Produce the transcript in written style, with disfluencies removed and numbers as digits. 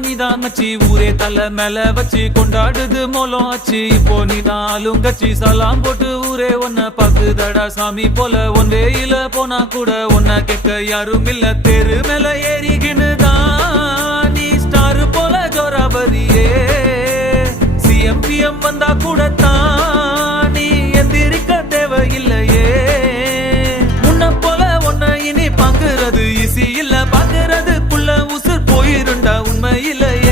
நீதான் மச்சி ஊரே தலை மேல வச்சு கொண்டாடுது மோலம் ஆச்சு இப்போ நீதான் ஆளுங்கச்சி சலாம் போட்டு ஊரே ஒன்ன பாக்குதடா சாமி போல ஒன் வேயில போனா கூட ஒன்ன கேட்க யாரும் இல்ல தேரு மேல ஏறிகினுதான் நீ ஸ்டார் போல ஜோராபரியே சிஎம்பிஎம் வந்தா கூட தான் நீ எந்திரிக்க தேவையில்லையே முன்ன போல ஒன்ன இனி பாக்குறது ஈஸி இல்ல பாக்குறதுக்குள்ள உசுர் போயிருண்டா உண்மை இல்லையே